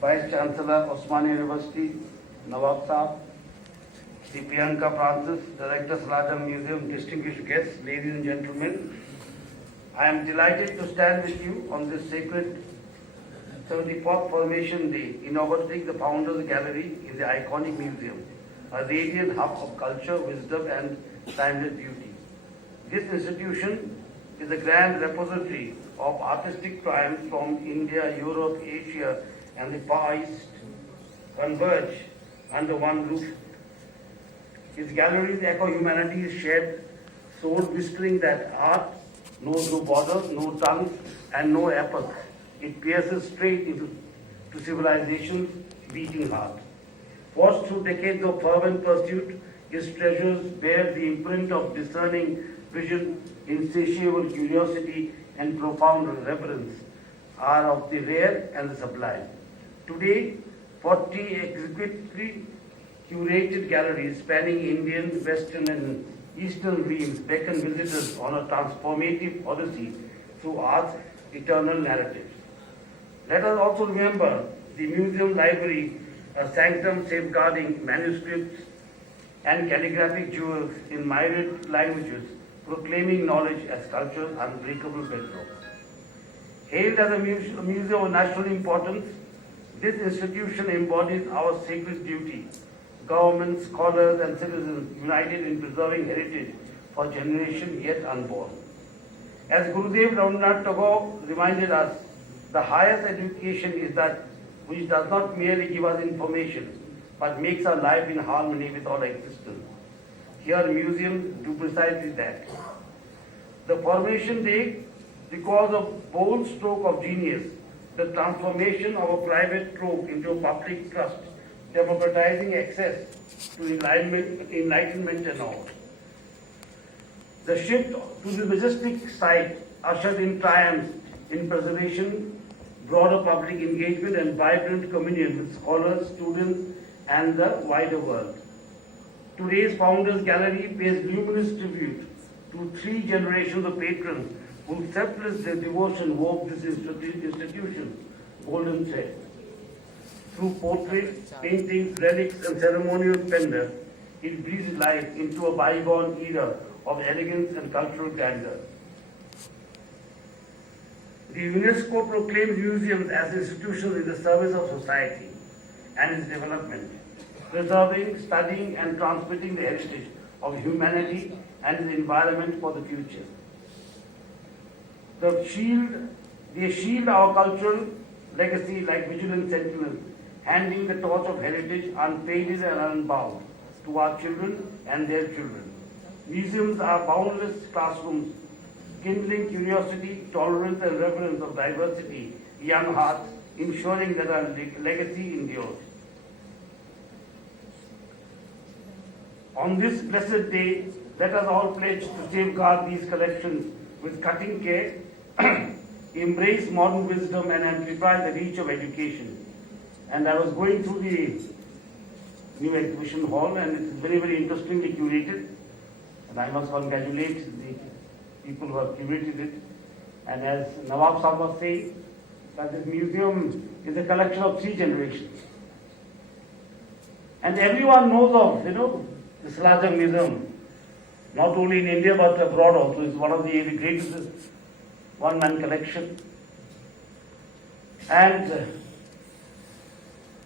Vice Chancellor, Osmania University, Nawab Saab, Sri Priyanka Francis, Director, Salar Jung Museum, distinguished guests, ladies and gentlemen, I am delighted to stand with you on this sacred 74th Formation Day, inaugurating the Founders Gallery in the iconic museum, a radiant hub of culture, wisdom and timeless beauty. This institution is a grand repository of artistic triumphs from India, Europe, Asia and the Far East converge under one roof. Its galleries echo humanity's shared soul, whispering that art knows no borders, no tongues, and no epoch. It pierces straight into civilization's beating heart. Forged through decades of fervent pursuit, its treasures bear the imprint of discerning vision, insatiable curiosity, and profound reverence, are of the rare and the sublime. Today, 40 exquisitely curated galleries spanning Indian, Western, and Eastern realms beckon visitors on a transformative odyssey through art's eternal narratives. Let us also remember the museum library, a sanctum safeguarding manuscripts and calligraphic jewels in myriad languages, proclaiming knowledge as culture's unbreakable bedrock. Hailed as a museum of national importance, this institution embodies our sacred duty. Government, scholars and citizens united in preserving heritage for generations yet unborn. As Gurudev Rabindranath Tagore reminded us, the highest education is that which does not merely give us information, but makes our life in harmony with all existence. Here museums do precisely that. The Formation Day, because of bold stroke of genius, the transformation of a private trove into a public trust, democratizing access to enlightenment and all. The shift to the majestic site ushered in triumphs in preservation, broader public engagement and vibrant communion with scholars, students and the wider world. Today's Founders Gallery pays luminous tribute to 3 generations of patrons whose selfless devotion wove this institution's golden thread. Through portraits, paintings, relics and ceremonial splendor, it breathes life into a bygone era of elegance and cultural grandeur. The UNESCO proclaims museums as institutions in the service of society and its development, preserving, studying and transmitting the heritage of humanity and the environment for the future. They shield our cultural legacy like vigilant sentinels, handing the torch of heritage unfaded and unbound to our children and their children. Museums are boundless classrooms, kindling curiosity, tolerance and reverence of diversity, young hearts, ensuring that our legacy endures. On this blessed day, let us all pledge to safeguard these collections with cutting care, embrace modern wisdom and amplify the reach of education. And I was going through the new exhibition hall and it's very, very interestingly curated. And I must congratulate the people who have curated it. And as Nawab Saab was saying, that this museum is a collection of 3 generations. And everyone knows of, the Salar Jung Museum, not only in India but abroad also. It's one of the greatest one-man collection. And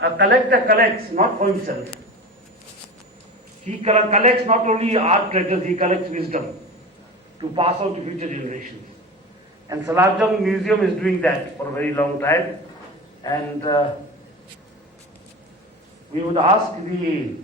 a collector collects not for himself. He collects not only art treasures, he collects wisdom to pass on to future generations. And Salar Jung Museum is doing that for a very long time. And we would ask the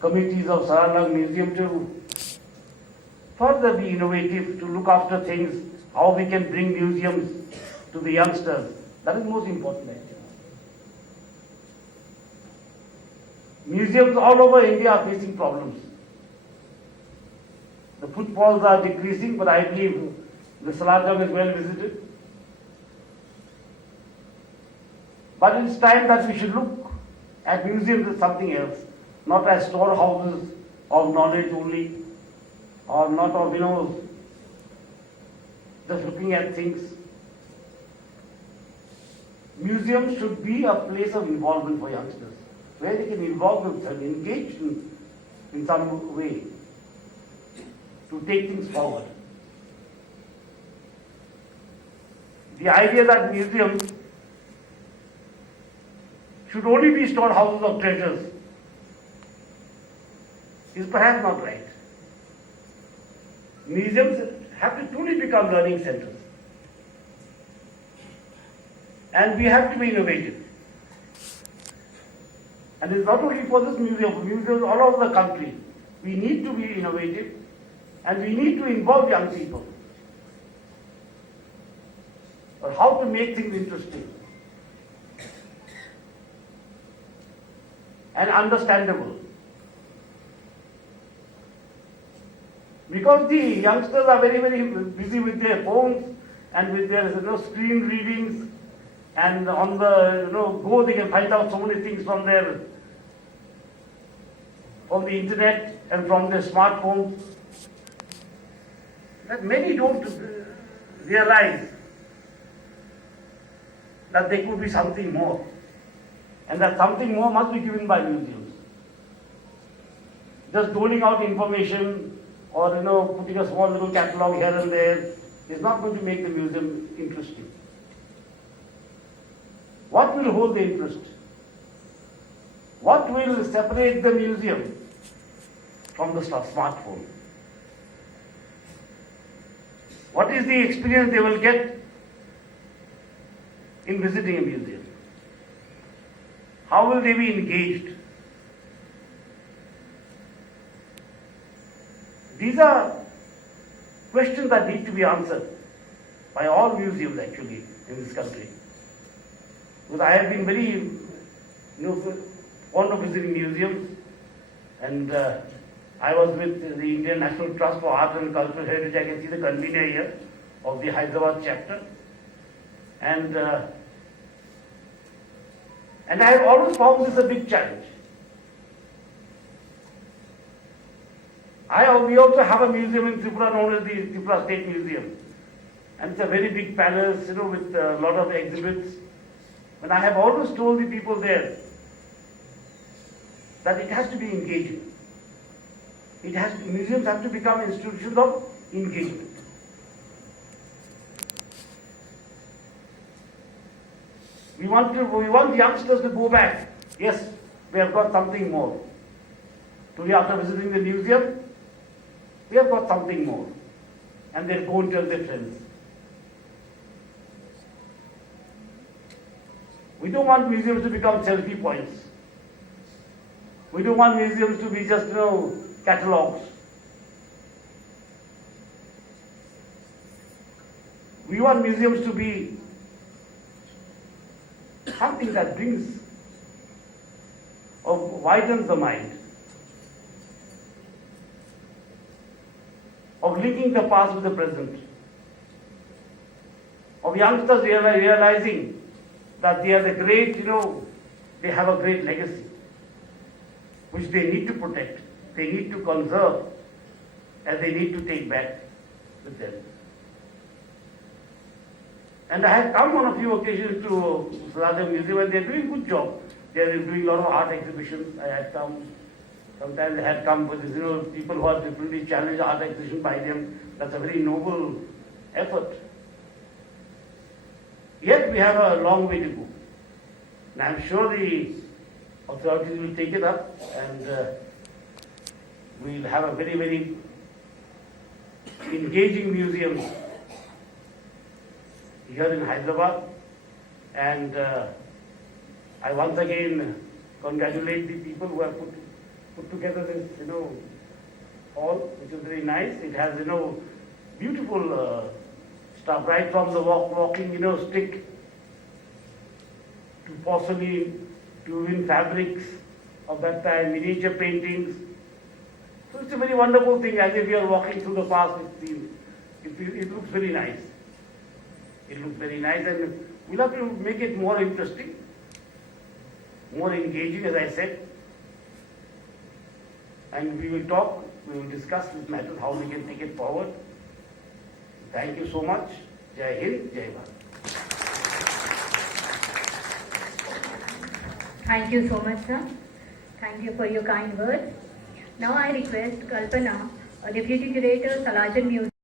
committees of Salar Jung Museum to further be innovative, to look after things, how we can bring museums to the youngsters. That is most important actually. Museums all over India are facing problems. The footfalls are decreasing, but I believe the Salar Jung is well visited. But it's time that we should look at museums as something else, not as storehouses of knowledge only, or not of, just looking at things. museums should be a place of involvement for youngsters, where they can involve themselves, engage in some way to take things forward. The idea that museums should only be storehouses of treasures is perhaps not right. Museums have to truly become learning centers. And we have to be innovative. And it's not only for this museum, museums all over the country. We need to be innovative and we need to involve young people. Or how to make things interesting and understandable. Because the youngsters are very, very busy with their phones and with their screen readings, and on the go they can find out so many things from the internet and from their smartphones, that many don't realize that there could be something more, and that something more must be given by museums. Just doling out information or putting a small little catalogue here and there is not going to make the museum interesting. What will hold the interest? What will separate the museum from the smartphone? What is the experience they will get in visiting a museum? How will they be engaged? These are questions that need to be answered by all museums actually in this country. Because I have been very fond of visiting museums, and I was with the Indian National Trust for Art and Cultural Heritage. I can see the convener here of the Hyderabad chapter. And I have always found this a big challenge. We also have a museum in Tripura known as the Tripura State Museum. And it's a very big palace, with a lot of exhibits. And I have always told the people there that it has to be engaging. Museums have to become institutions of engagement. We want youngsters to go back. Yes, we have got something more. Today after visiting the museum, we have got something more. And they'll go and tell their friends. We don't want museums to become selfie points. We don't want museums to be just, catalogs. We want museums to be something that brings or widens the mind, of linking the past with the present, of youngsters realizing that they are the great, they have a great legacy, which they need to protect, they need to conserve, and they need to take back with them. And I have come on a few occasions to Salar Jung Museum, and they are doing a good job. They are doing a lot of art exhibitions. I had come, sometimes I had come with people who are differently challenged art exhibition by them. That's a very noble effort. Yet we have a long way to go. And I'm sure the authorities will take it up, and we'll have a very, very engaging museum here in Hyderabad. And I once again congratulate the people who have put together this, hall, which is very nice. It has, beautiful stuff, right from the walking, stick to porcelain, to in fabrics of that time, miniature paintings. So it's a very wonderful thing, as if you are walking through the past. It looks very nice. It looks very nice, and we'll have to make it more interesting, more engaging, as I said. And we will discuss this matter, how we can take it forward. Thank you so much. Jai Hind, Jai Bharat. Thank you so much, sir. Thank you for your kind words. Now I request Kalpana, Deputy Curator, Salar Jung Museum.